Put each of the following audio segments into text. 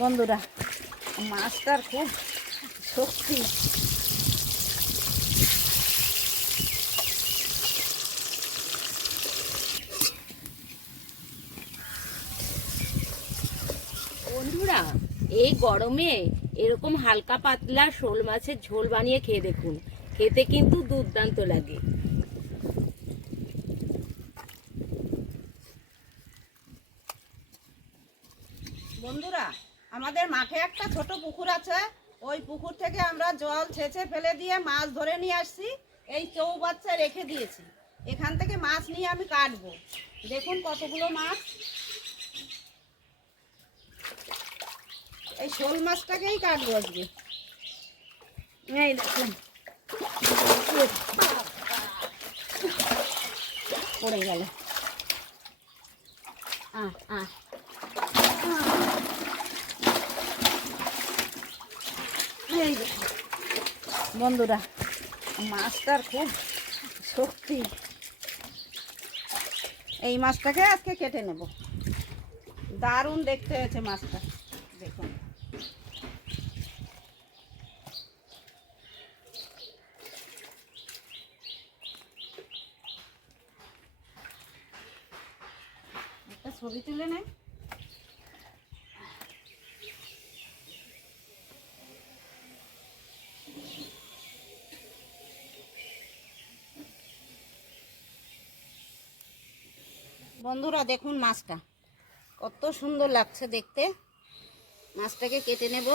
বন্ধুরা, মাছটার খুব শক্তি। বন্ধুরা, এই গরমে এরকম হালকা পাতলা শোল মাছের ঝোল বানিয়ে খেয়ে দেখুন। খেতে কিন্তু দুর্দান্ত লাগে। বন্ধুরা, আমাদের মাঠে একটা ছোট পুকুর আছে। ওই পুকুর থেকে আমরা জল ছেঁচে ফেলে দিয়ে মাছ ধরে নিয়ে আসছি। এই চৌবাচ্চা রেখে দিয়েছি। এখান থেকে মাছ নিয়ে আমি কাটবো। দেখুন কতগুলো মাছ। এই শোল মাছটাকেই কাটবো আজকে। এই দেখুন। পড়ে গেল। বন্ধুরা, মাছটার খুব শক্তি। এই মাছটাকে আজকে কেটে নেব। দারুণ দেখতে হয়েছে মাছটা দেখুন একটা ছবি তুলে নেয় বন্ধুরা দেখুন মাছটা। কত সুন্দর লাগছে দেখতে। মাছটাকে কেটে নেব।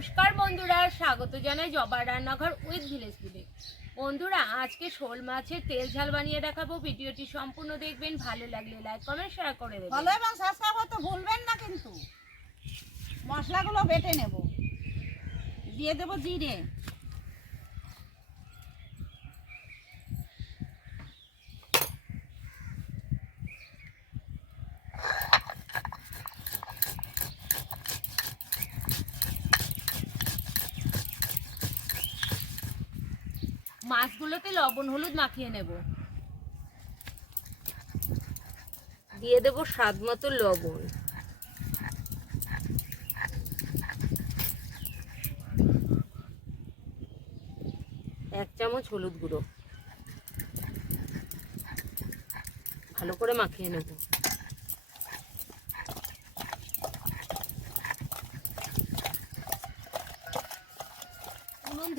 নমস্কার বন্ধুরা, স্বাগত জানাই জবার রান্নাঘর উইথ ভিলেজ ভিলেজ বন্ধুরা, আজকে শোল মাছের তেল ঝাল বানিয়ে দেখাবো। ভিডিওটি সম্পূর্ণ দেখবেন, ভালো লাগলে লাইক কমেন্ট শেয়ার করে দেবেন। ভালো এবং সাবস্ক্রাইব করতে ভুলবেন না কিন্তু। মশলাগুলো বেটে নেব। দিয়ে দেবো জিরে। মাছগুলোতে লবণ, হলুদ মাখিয়ে নেব। দিয়ে দেব স্বাদ মতো লবণ। এক চামচ হলুদ গুঁড়ো। ভালো করে মাখিয়ে নেব।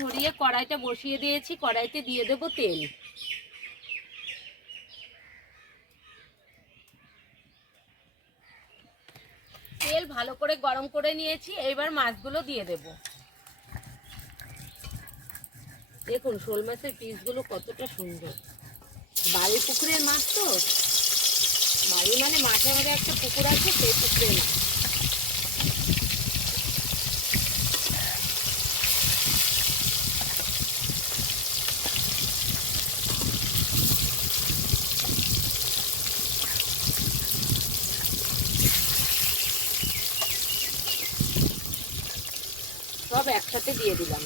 ধরিয়ে কড়াইটা বসিয়ে দিয়েছি, কড়াইতে দিয়ে দেবো তেল। তেল ভালো করে গরম করে নিয়েছি, এবার মাছগুলো দিয়ে দেব। দেখুন, শোল মাছের পিসগুলো কতটা সুন্দর। বাড়ির পুকুরের মাছ তো? বাড়ি মানে মাঠে আমাদের একটা পুকুর আছে, সেই পুকুরে না সব একসাথে দিয়ে দিলাম।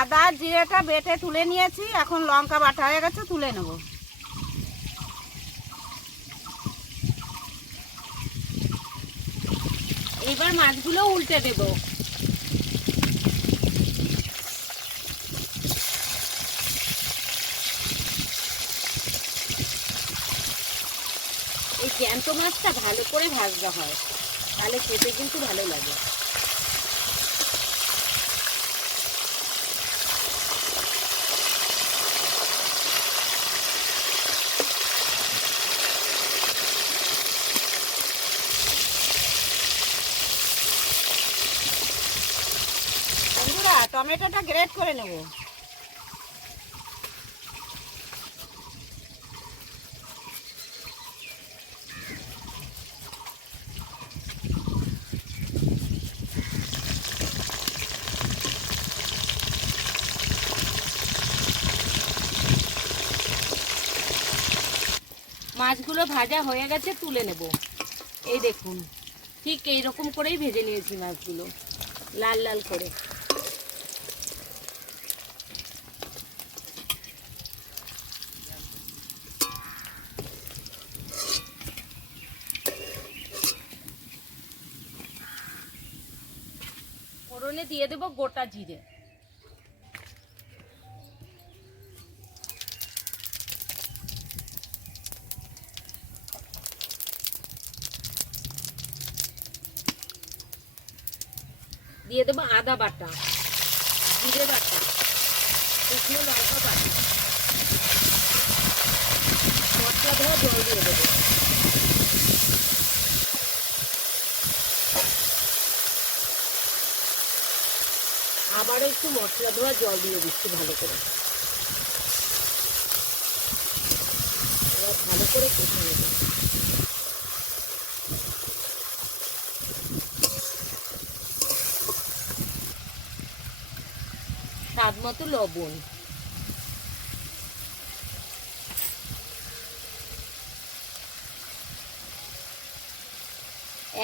আদা জিরেটা বেটে তুলে নিয়েছি এখন লঙ্কা বাটা হয়ে গেছে তুলে নেব। এবার মাছগুলো উল্টে দেব এই জ্যান্ত মাছটা ভালো করে ভাজতে হয়। তাহলে খেতে কিন্তু ভালো লাগে। টমেটোটা গ্রেট করে নেব। মাছগুলো ভাজা হয়ে গেছে, তুলে নেব। এই দেখুন, ঠিক এইরকম করেই ভেজে নিয়েছি মাছগুলো, লাল লাল করে। দিয়ে দেবো গোটা জিরে। দিয়ে দেবো আদা বাটা, জিরে বাটা, শুকনো লঙ্কা বাটা। মশলা ধোয়া জল দিয়ে দেবো। আবারও একটু মশলা ধোয়া জল দিয়ে দিচ্ছি ভালো করে। ভালো করে কষে নেব স্বাদ মতো লবণ।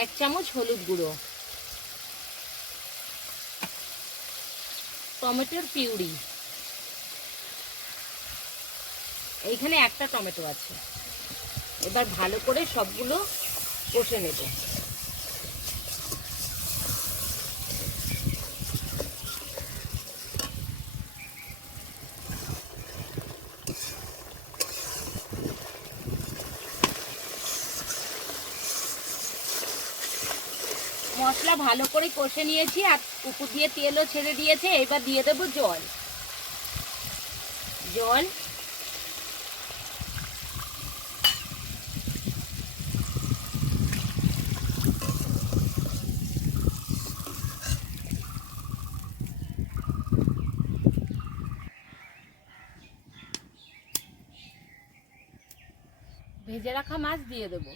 এক চামচ হলুদ গুঁড়ো। টমেটোর পিউরি। এইখানে একটা টমেটো আছে। এবার ভালো করে সবগুলো কষে নেব। মশলা ভালো করে কষে নিয়েছি আর উপর দিয়ে তেলও ছেড়ে দিয়েছে, এবার দিয়ে দেবো জল। জল। ভেজে রাখা মাছ দিয়ে দেবো।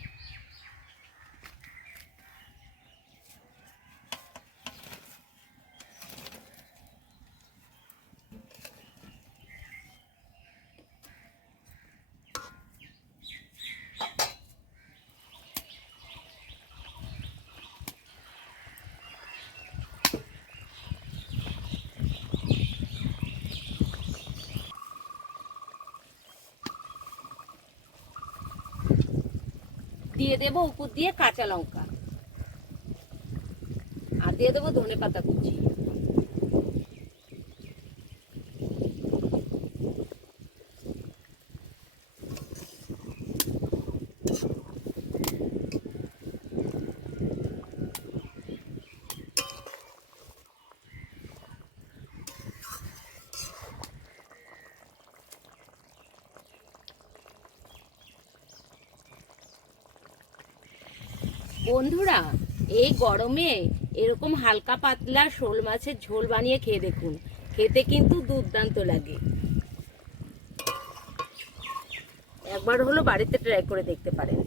দিয়ে দেবো উপর দিয়ে কাঁচা লঙ্কা। আর দিয়ে দেবো ধনে পাতা কুচি। বন্ধুরা, এই গরমে এরকম হালকা পাতলা শোল মাছের ঝোল বানিয়ে খেয়ে দেখুন। খেতে কিন্তু দুর্দান্ত লাগে। একবার হলো বাড়িতে ট্রাই করে দেখতে পারেন।